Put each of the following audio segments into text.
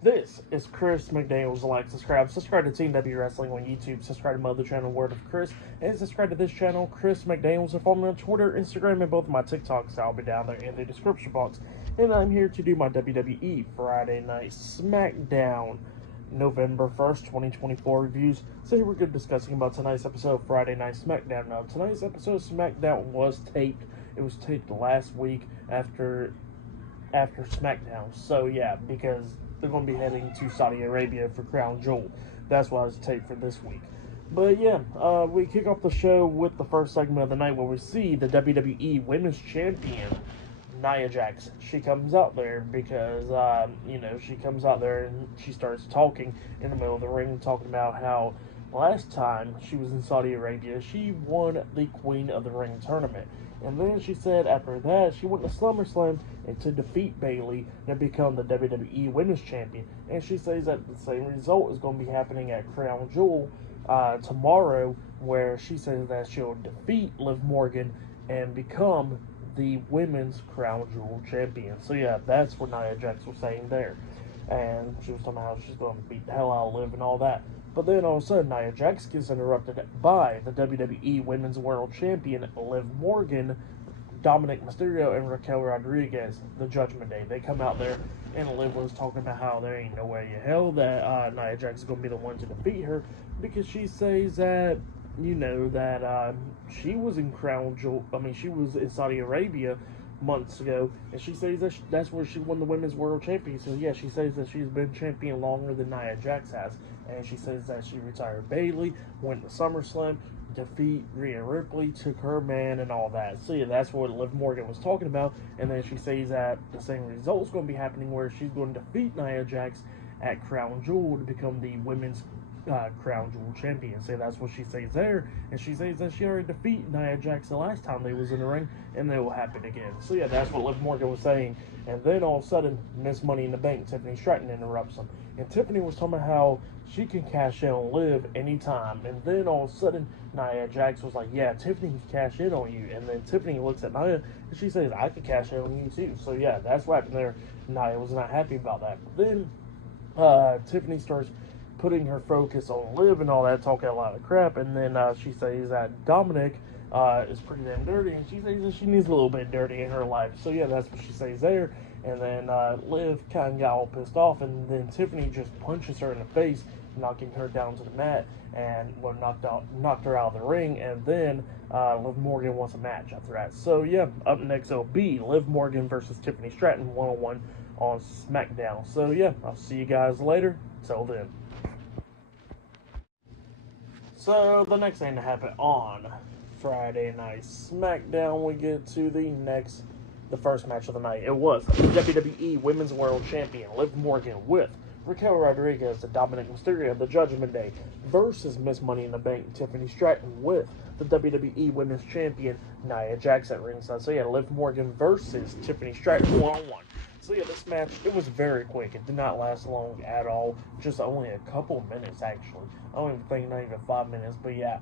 This is Chris McDaniels. Like, subscribe to Team W Wrestling on YouTube, subscribe to my other channel, Word of Chris, and subscribe to this channel, Chris McDaniels, and follow me on Twitter, Instagram, and both of my TikToks. I'll be down there in the description box. And I'm here to do my WWE Friday Night SmackDown November 1st, 2024 reviews. So here we're going to be discussing about tonight's episode of Friday Night SmackDown. Now, tonight's episode of SmackDown was taped. It was taped last week after SmackDown. So yeah, because they're going to be heading to Saudi Arabia for Crown Jewel. That's why it's taped for this week. But yeah, we kick off the show with the first segment of the night where we see the WWE Women's Champion, Nia Jax. She comes out there because, she comes out there and she starts talking in the middle of the ring, talking about how last time she was in Saudi Arabia, she won the Queen of the Ring tournament. And then she said after that, she went to SummerSlam and to defeat Bayley and become the WWE Women's Champion. And she says that the same result is going to be happening at Crown Jewel tomorrow, where she says that she'll defeat Liv Morgan and become the Women's Crown Jewel Champion. So yeah, that's what Nia Jax was saying there. And she was talking about how she's going to beat the hell out of Liv and all that. But then all of a sudden, Nia Jax gets interrupted by the WWE Women's World Champion, Liv Morgan, Dominic Mysterio, and Raquel Rodriguez, the Judgment Day. They come out there, and Liv was talking about how there ain't no way in hell that Nia Jax is going to be the one to defeat her, because she says that, she was in she was in Saudi Arabia months ago, and she says that that's where she won the Women's World Championship. So yeah, she says that she's been champion longer than Nia Jax has, and she says that she retired Bayley, went to SummerSlam, defeat Rhea Ripley, took her man, and all that. So yeah, that's what Liv Morgan was talking about, and then she says that the same result is going to be happening, where she's going to defeat Nia Jax at Crown Jewel to become the Women's Crown Jewel Champion. So that's what she says there, and she says that she already defeated Nia Jax the last time they was in the ring, and it will happen again. So yeah, that's what Liv Morgan was saying. And then all of a sudden, Miss Money in the Bank, Tiffany Stratton, interrupts them, and Tiffany was talking about how she can cash in on Liv anytime. And then all of a sudden, Nia Jax was like, "Yeah, Tiffany can cash in on you." And then Tiffany looks at Nia and she says, "I can cash in on you too." So yeah, that's what happened there. Nia was not happy about that. But then Tiffany starts putting her focus on Liv and all that, talking a lot of crap, and then she says that Dominic is pretty damn dirty, and she says that she needs a little bit dirty in her life. So yeah, that's what she says there, and then Liv kind of got all pissed off, and then Tiffany just punches her in the face, knocking her down to the mat, and knocked her out of the ring, and then Liv Morgan wants a match after that. So yeah, up next it'll be Liv Morgan versus Tiffany Stratton one-on-one on SmackDown. So yeah, I'll see you guys later. Till then. So the next thing to happen on Friday Night SmackDown, we get to the first match of the night. It was WWE Women's World Champion Liv Morgan with Raquel Rodriguez and Dominic Mysterio, the Judgment Day, versus Miss Money in the Bank, Tiffany Stratton, with the WWE Women's Champion Nia Jax at ringside. So yeah, Liv Morgan versus Tiffany Stratton one-on-one. So yeah, this match, it was very quick. It did not last long at all. Just only a couple minutes, actually. I don't even think not even 5 minutes. But yeah,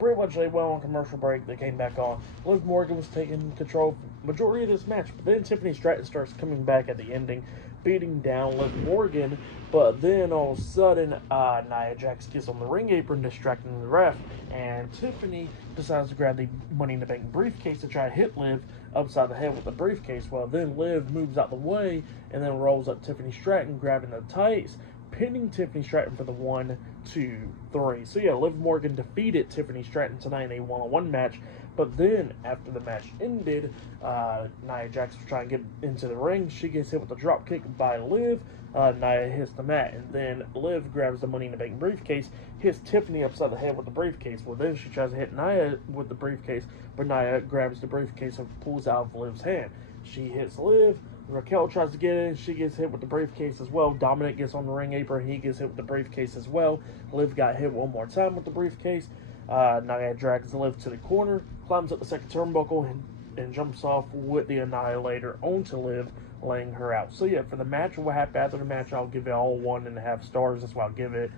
pretty much they went on commercial break. They came back on. Liv Morgan was taking control of the majority of this match. But then Tiffany Stratton starts coming back at the ending, beating down Liv Morgan. But then all of a sudden, Nia Jax gets on the ring apron, distracting the ref. And Tiffany decides to grab the Money in the Bank briefcase to try to hit Liv upside the head with the briefcase. Well, then Liv moves out the way and then rolls up Tiffany Stratton, grabbing the tights, pinning Tiffany Stratton for the 1, 2, 3. So yeah, Liv Morgan defeated Tiffany Stratton tonight in a one-on-one match. But then, after the match ended, Nia Jax was trying to get into the ring. She gets hit with a drop kick by Liv. Nia hits the mat, and then Liv grabs the Money in the Bank briefcase, hits Tiffany upside the head with the briefcase. Well, then she tries to hit Nia with the briefcase, but Nia grabs the briefcase and pulls out of Liv's hand. She hits Liv. Raquel tries to get in. She gets hit with the briefcase as well. Dominic gets on the ring apron. He gets hit with the briefcase as well. Liv got hit one more time with the briefcase. Nia drags Liv to the corner, climbs up the second turnbuckle, and jumps off with the Annihilator onto Liv, laying her out. So yeah, for the match, what happened after the match, I'll give it all 1.5 stars. That's what I'll give it.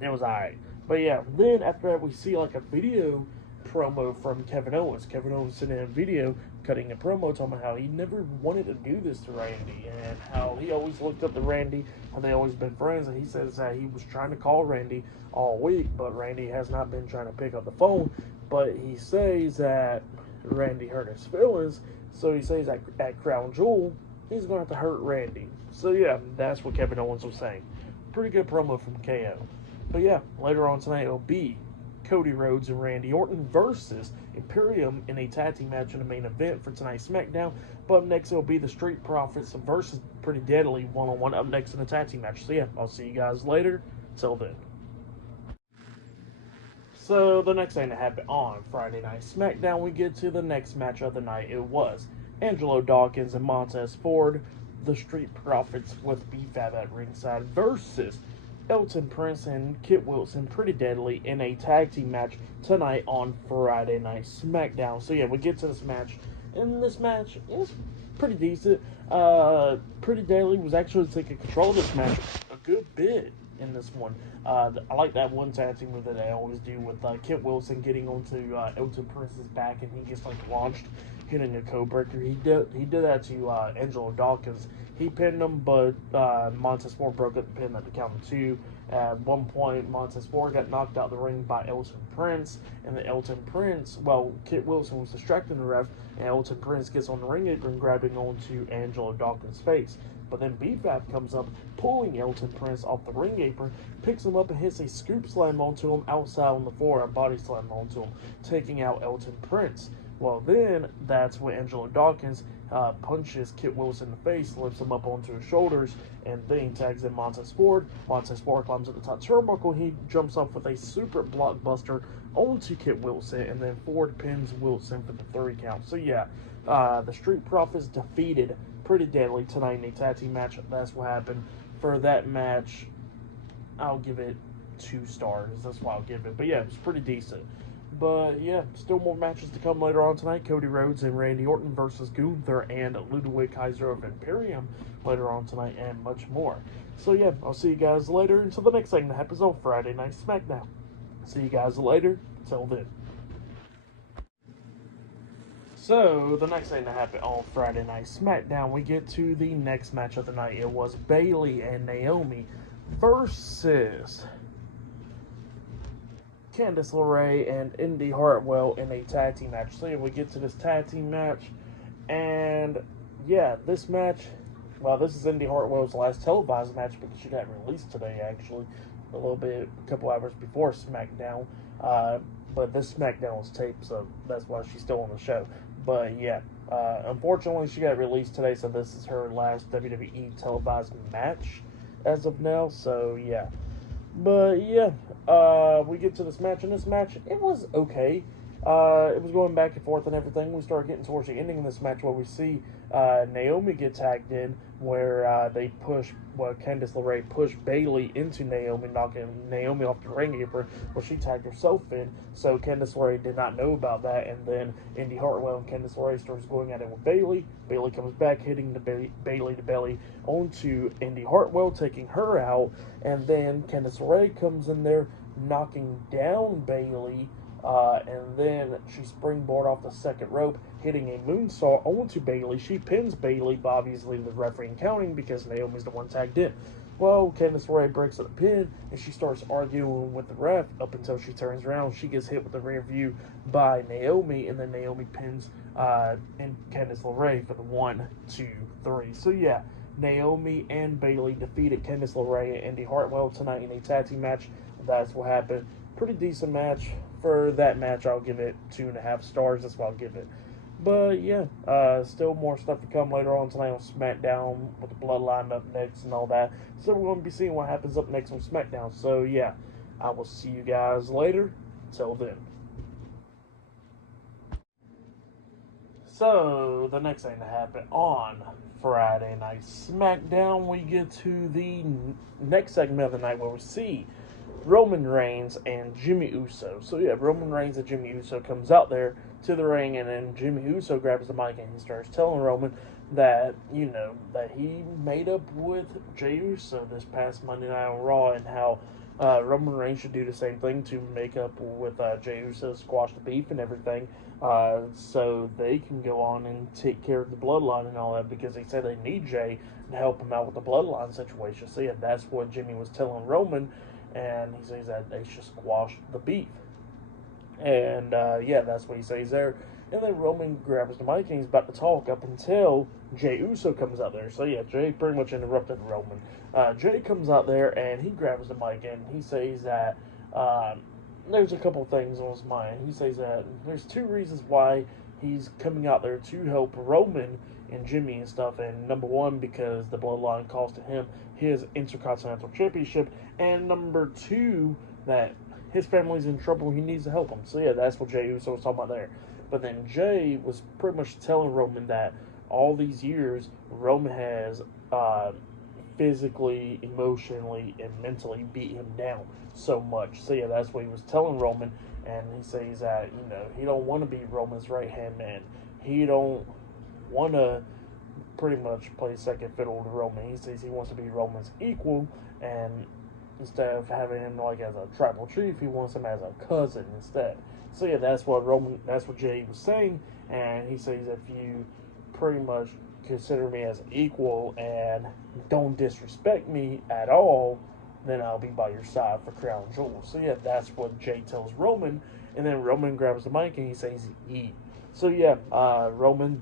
It was alright. But yeah, then after that, we see like a video promo from Kevin Owens. Kevin Owens sent in a video cutting a promo talking about how he never wanted to do this to Randy and how he always looked up to Randy and they always been friends. And he says that he was trying to call Randy all week, but Randy has not been trying to pick up the phone. But he says that Randy hurt his feelings, so he says that at Crown Jewel, he's going to have to hurt Randy. So yeah, that's what Kevin Owens was saying. Pretty good promo from KO. But yeah, later on tonight it'll be Cody Rhodes and Randy Orton versus Imperium in a tag team match in the main event for tonight's SmackDown. But up next it'll be the Street Profits versus Pretty Deadly one-on-one up next in the tag team match. So yeah, I'll see you guys later. Till then. So the next thing that happened on Friday Night SmackDown, we get to the next match of the night. It was Angelo Dawkins and Montez Ford, the Street Profits with B-Fab at ringside versus Elton Prince and Kit Wilson, Pretty Deadly, in a tag team match tonight on Friday Night SmackDown. So yeah, we get to this match, and this match is pretty decent. Pretty Deadly was actually taking control of this match a good bit in this one. I like that one tag team move that I always do with Kit Wilson getting onto Elton Prince's back and he gets like launched, hitting a code breaker. He did that to Angelo Dawkins. He pinned him, but Montez Ford broke up the pin at the count of 2. At one point, Montez Ford got knocked out of the ring by Elton Prince, and the Elton Prince, Kit Wilson was distracting the ref, and Elton Prince gets on the ring apron, grabbing onto Angelo Dawkins' face. But then B-Fab comes up, pulling Elton Prince off the ring apron, picks him up and hits a scoop slam onto him outside on the floor, a body slam onto him, taking out Elton Prince. Well, then that's when Angelo Dawkins punches Kit Wilson in the face, lifts him up onto his shoulders, and then tags in Montez Ford. Montez Ford climbs at the top turnbuckle. He jumps up with a super blockbuster onto Kit Wilson, and then Ford pins Wilson for the 3 count. So yeah, the Street Profits defeated Pretty Deadly tonight in a tag team match. That's what happened. For that match, I'll give it 2 stars. That's what I'll give it. But yeah, it was pretty decent. But yeah, still more matches to come later on tonight. Cody Rhodes and Randy Orton versus Gunther and Ludwig Kaiser of Imperium later on tonight, and much more. So yeah, I'll see you guys later until the next thing that happens on Friday Night SmackDown. See you guys later. Till then. So, the next thing that happened on Friday Night SmackDown, we get to the next match of the night. It was Bayley and Naomi versus Candice LeRae and Indy Hartwell in a tag team match. So yeah, we get to this tag team match, and yeah, this match, well, this is Indy Hartwell's last televised match because she got released today, actually, a couple hours before SmackDown. But this SmackDown was taped, so that's why she's still on the show. But yeah, unfortunately, she got released today, so this is her last WWE televised match as of now. So yeah. But yeah, we get to this match, and this match, it was okay. It was going back and forth and everything. We started getting towards the ending of this match where we see Naomi get tagged in, where Candice LeRae pushed Bayley into Naomi, knocking Naomi off the ring apron, where she tagged herself in. So Candice LeRae did not know about that, and then Indy Hartwell and Candice LeRae starts going at it with Bayley. Bayley comes back, hitting the Bayley to belly onto Indy Hartwell, taking her out, and then Candice LeRae comes in there, knocking down Bayley. And then she springboard off the second rope, hitting a moonsault onto Bayley. She pins Bayley, but obviously the referee counting because Naomi's the one tagged in. Well, Candice LeRae breaks up the pin, and she starts arguing with the ref up until she turns around. She gets hit with the rear view by Naomi, and then Naomi pins Candice LeRae for the 1, 2, 3. So yeah, Naomi and Bayley defeated Candice LeRae and Indy Hartwell tonight in a tag team match. That's what happened. Pretty decent match. For that match, I'll give it 2.5 stars. That's what I'll give it. But yeah, still more stuff to come later on tonight on SmackDown with the Bloodline up next and all that. So we're going to be seeing what happens up next on SmackDown. So yeah, I will see you guys later. Till then. So the next thing to happen on Friday Night SmackDown, we get to the next segment of the night where we see Roman Reigns and Jimmy Uso. So yeah, Roman Reigns and Jimmy Uso comes out there to the ring, and then Jimmy Uso grabs the mic and he starts telling Roman that, you know, that he made up with Jey Uso this past Monday Night on Raw, and how Roman Reigns should do the same thing to make up with Jey Uso, squash the beef and everything, so they can go on and take care of the bloodline and all that, because they said they need Jey to help him out with the bloodline situation. So yeah, that's what Jimmy was telling Roman, and he says that they should squash the beef. And yeah, that's what he says there. And then Roman grabs the mic and he's about to talk up until Jey Uso comes out there. So yeah, Jey pretty much interrupted Roman. Jey comes out there and he grabs the mic and he says that there's a couple things on his mind. He says that there's two reasons why he's coming out there to help Roman and Jimmy and stuff. And number one, because the bloodline costed him his Intercontinental Championship. And number two, that his family's in trouble. He needs to help them. So yeah, that's what Jey Uso was talking about there. But then Jey was pretty much telling Roman that all these years Roman has physically, emotionally, and mentally beat him down so much. So yeah, that's what he was telling Roman. And he says that, you know, he don't want to be Roman's right hand man. He don't want to pretty much play second fiddle to Roman. He says he wants to be Roman's equal, and instead of having him like as a tribal chief, he wants him as a cousin instead. So yeah, that's what Jey was saying, and he says if you pretty much consider me as an equal and don't disrespect me at all, then I'll be by your side for crown jewels. So yeah, that's what Jey tells Roman, and then Roman grabs the mic and he says eat. So yeah, Roman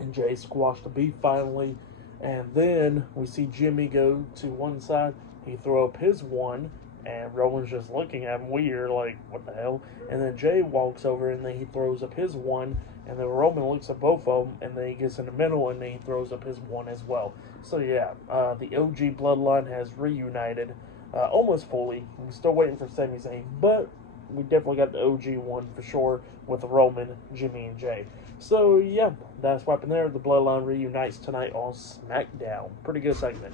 and Jey squash the beef finally, and then we see Jimmy go to one side. He throw up his one, and Roman's just looking at him weird, like, what the hell? And then Jey walks over, and then he throws up his one, and then Roman looks at both of them, and then he gets in the middle, and then he throws up his one as well. So yeah, the OG bloodline has reunited almost fully. We're still waiting for Sami Zayn, but we definitely got the OG one for sure with Roman, Jimmy, and Jey. So yeah, that's what happened there. The bloodline reunites tonight on SmackDown. Pretty good segment.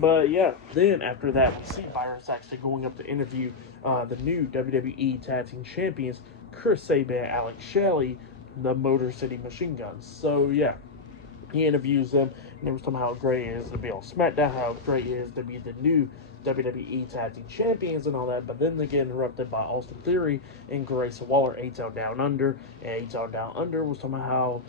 But yeah, then after that, we see Byron Saxton going up to interview the new WWE Tag Team Champions, Chris Sabin and Alex Shelley, the Motor City Machine Guns. So yeah, he interviews them, and they was talking about how great it is to be on SmackDown, how great it is to be the new WWE Tag Team Champions and all that. But then they get interrupted by Austin Theory and Grayson Waller, A-Town Down Under. And A-Town Down Under was talking about how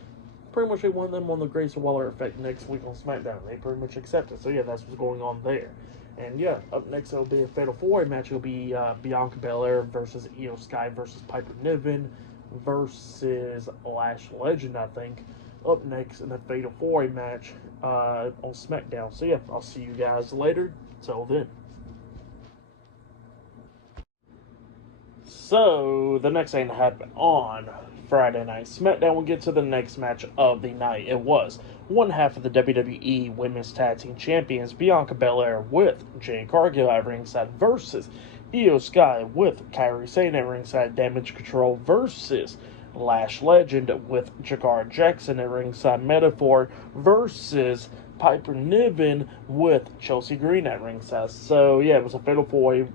pretty much they want them on the Grayson Waller effect next week on SmackDown. They pretty much accepted. So yeah, that's what's going on there. And yeah, up next it'll be a Fatal 4-Way match. It'll be Bianca Belair versus Io Sky versus Piper Niven versus Lash Legend, I think. Up next in the Fatal 4-Way match on SmackDown. So yeah, I'll see you guys later. Till then. So, the next thing that happened on Friday Night SmackDown, we'll get to the next match of the night. It was one half of the WWE Women's Tag Team Champions, Bianca Belair with Jade Cargill at ringside versus Io Sky with Kairi Sane at ringside, Damage Control versus Lash Legend with Jakar Jackson at ringside, Metaphor versus Piper Niven with Chelsea Green at ringside. So yeah, it was a fatal four-way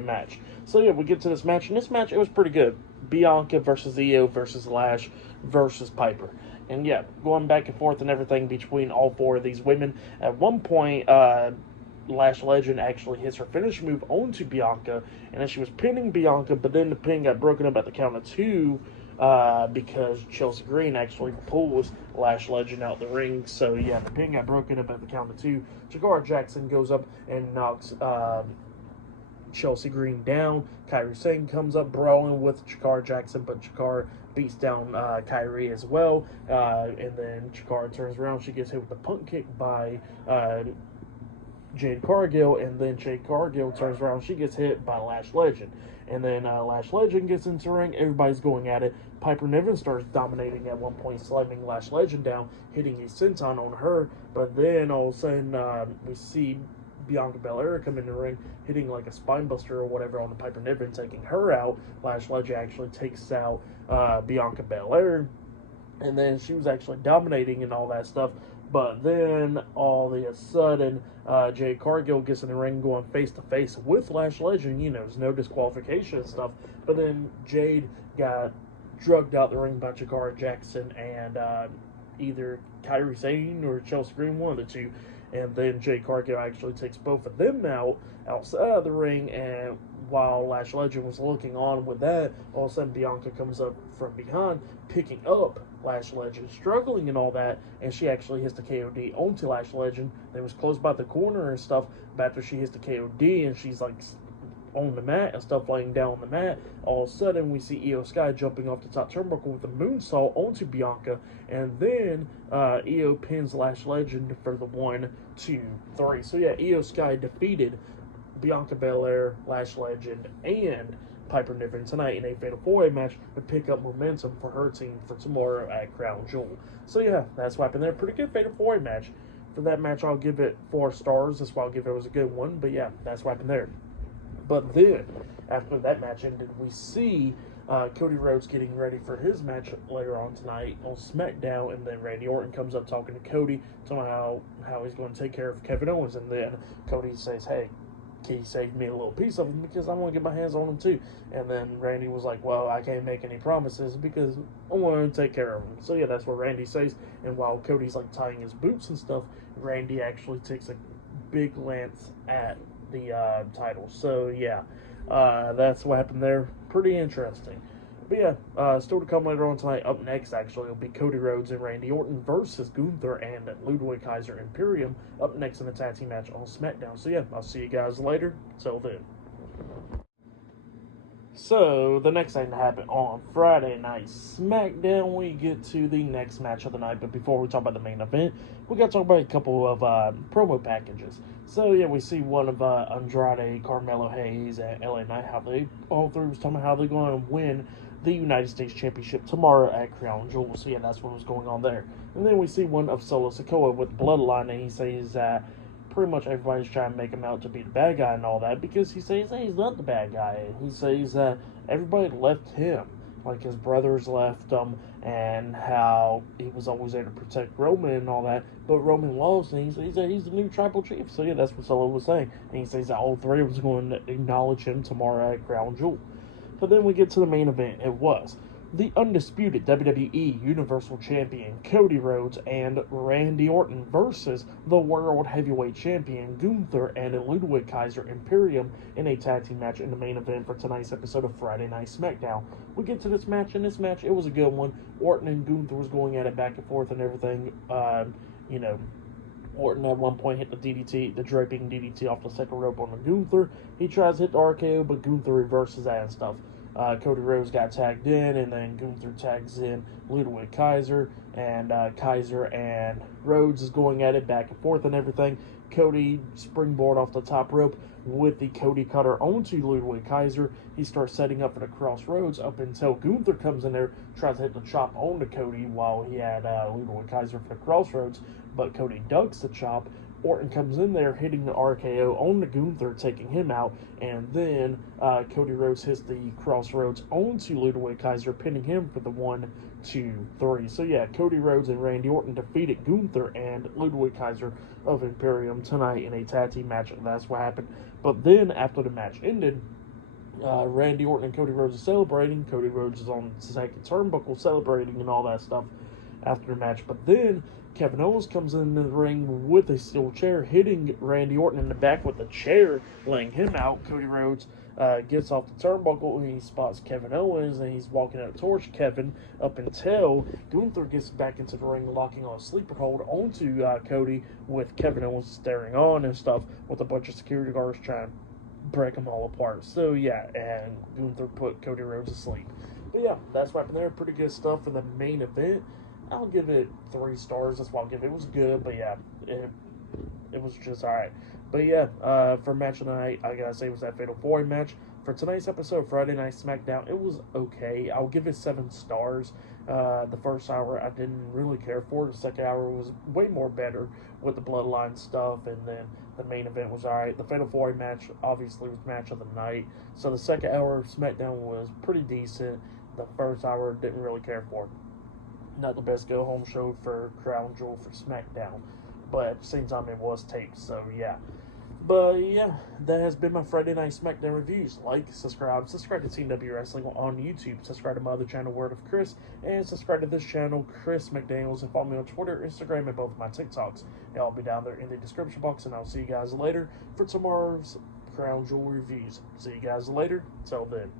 match. So yeah, we get to this match, and this match, it was pretty good. Bianca versus Io versus Lash versus Piper. And yeah, going back and forth and everything between all four of these women. At one point, Lash Legend actually hits her finish move onto Bianca, and then she was pinning Bianca, but then the pin got broken up at the count of two because Chelsea Green actually pulls Lash Legend out the ring. So yeah, the pin got broken up at the count of two. Jakar Jackson goes up and knocks Chelsea Green down. Kairi Sane comes up brawling with Jakar Jackson, but Jakar beats down Kairi as well. And then Jakar turns around. She gets hit with a punt kick by Jade Cargill, and then Jade Cargill turns around. She gets hit by Lash Legend. And then Lash Legend gets into the ring. Everybody's going at it. Piper Niven starts dominating at one point, slamming Lash Legend down, hitting a senton on her. But then all of a sudden, we see Bianca Belair come in the ring, hitting like a spinebuster or whatever on the Piper Niven, taking her out. Lash Legend actually takes out Bianca Belair. And then she was actually dominating and all that stuff. But then, all of a sudden, Jade Cargill gets in the ring going face-to-face with Lash Legend. You know, there's no disqualification and stuff. But then Jade got drugged out the ring by Jakar Jackson and either Kairi Sane or Chelsea Green, one of the two. and then Jay Cargill actually takes both of them out outside of the ring, and while Lash Legend was looking on with that, all of a sudden Bianca comes up from behind, picking up Lash Legend, struggling and all that, and she actually hits the KOD onto Lash Legend. They was close by the corner and stuff, but after she hits the KOD and she's like on the mat and stuff, laying down on the mat, all of a sudden we see Io Sky jumping off the top turnbuckle with a moonsault onto Bianca, and then Io pins Lash Legend for the 1, 2, 3. So yeah, Io Sky defeated Bianca Belair, Lash Legend, and Piper Niven tonight in a Fatal 4-Way match to pick up momentum for her team for tomorrow at Crown Jewel. So yeah, that's what happened there. Pretty good Fatal 4-Way match. For that match, I'll give it 4 stars. That's why I'll give it was a good one. But yeah, that's what happened there. But then, after that match ended, we see Cody Rhodes getting ready for his match later on tonight on SmackDown, and then Randy Orton comes up talking to Cody, talking about how he's going to take care of Kevin Owens, and then Cody says, hey, can you save me a little piece of him because I want to get my hands on him too? And then Randy was like, well, I can't make any promises because I want to take care of him. So yeah, that's what Randy says, and while Cody's like tying his boots and stuff, Randy actually takes a big glance at the title. So yeah, that's what happened there. Pretty interesting. But yeah, still to come later on tonight. Up next, actually, will be Cody Rhodes and Randy Orton versus Gunther and Ludwig Kaiser Imperium. Up next in a tag team match on SmackDown. So yeah, I'll see you guys later. Till then. So, the next thing to happen on Friday Night SmackDown, we get to the next match of the night. But before we talk about the main event, we got to talk about a couple of promo packages. So, yeah, we see one of Andrade, Carmelo Hayes, and LA Knight, how they all three was talking about how they're going to win the United States Championship tomorrow at Crown Jewel. So, yeah, that's what was going on there. And then we see one of Solo Sikoa with Bloodline, and he says that pretty much everybody's trying to make him out to be the bad guy and all that, because he says that he's not the bad guy. He says that everybody left him, like his brothers left him, and how he was always there to protect Roman and all that, but Roman lost, and he says that he's the new tribal chief. So yeah, that's what Solo was saying, and he says that all three of us are going to acknowledge him tomorrow at Crown Jewel. But then we get to the main event. It was the undisputed WWE Universal Champion Cody Rhodes and Randy Orton versus the World Heavyweight Champion Gunther and Ludwig Kaiser Imperium in a tag team match in the main event for tonight's episode of Friday Night SmackDown. We get to this match, and this match, it was a good one. Orton and Gunther was going at it back and forth and everything. Orton at one point hit the DDT, the draping DDT off the second rope on the Gunther. He tries to hit the RKO, but Gunther reverses that and stuff. Cody Rhodes got tagged in, and then Gunther tags in Ludwig Kaiser, and Kaiser and Rhodes is going at it back and forth and everything. Cody springboard off the top rope with the Cody cutter onto Ludwig Kaiser. He starts setting up for the crossroads up until Gunther comes in there, tries to hit the chop onto Cody while he had Ludwig Kaiser for the crossroads, but Cody ducks the chop. Orton comes in there, hitting the RKO on the Gunther, taking him out, and then Cody Rhodes hits the crossroads onto Ludwig Kaiser, pinning him for the 1, 2, 3. So yeah, Cody Rhodes and Randy Orton defeated Gunther and Ludwig Kaiser of Imperium tonight in a tag team match, and that's what happened. But then, after the match ended, Randy Orton and Cody Rhodes are celebrating. Cody Rhodes is on the second turnbuckle celebrating and all that stuff after the match. But then Kevin Owens comes into the ring with a steel chair, hitting Randy Orton in the back with a chair, laying him out. Cody Rhodes gets off the turnbuckle, and he spots Kevin Owens, and he's walking out towards Kevin up until Gunther gets back into the ring, locking on a sleeper hold onto Cody, with Kevin Owens staring on and stuff, with a bunch of security guards trying to break them all apart. So yeah, and Gunther put Cody Rhodes to sleep. But yeah, that's what happened there. Pretty good stuff for the main event. I'll give it 3 stars. That's what I'll give it. It was good, but yeah, it was just alright. But yeah, for match of the night, I gotta say it was that Fatal 4-Way match. For tonight's episode of Friday Night SmackDown, it was okay. I'll give it 7 stars. The first hour I didn't really care for. The second hour was way more better with the Bloodline stuff, and then the main event was alright. The Fatal 4-Way match obviously was match of the night. So the second hour of SmackDown was pretty decent. The first hour didn't really care for. Not the best go-home show for Crown Jewel for SmackDown, but at the same time it was taped, so yeah. But yeah, that has been my Friday Night SmackDown reviews. Like, subscribe to Team W Wrestling on YouTube, subscribe to my other channel, Word of Chris, and subscribe to this channel, Chris McDaniels, and follow me on Twitter, Instagram, and both of my TikToks. They'll be down there in the description box, and I'll see you guys later for tomorrow's Crown Jewel reviews. See you guys later. Till then.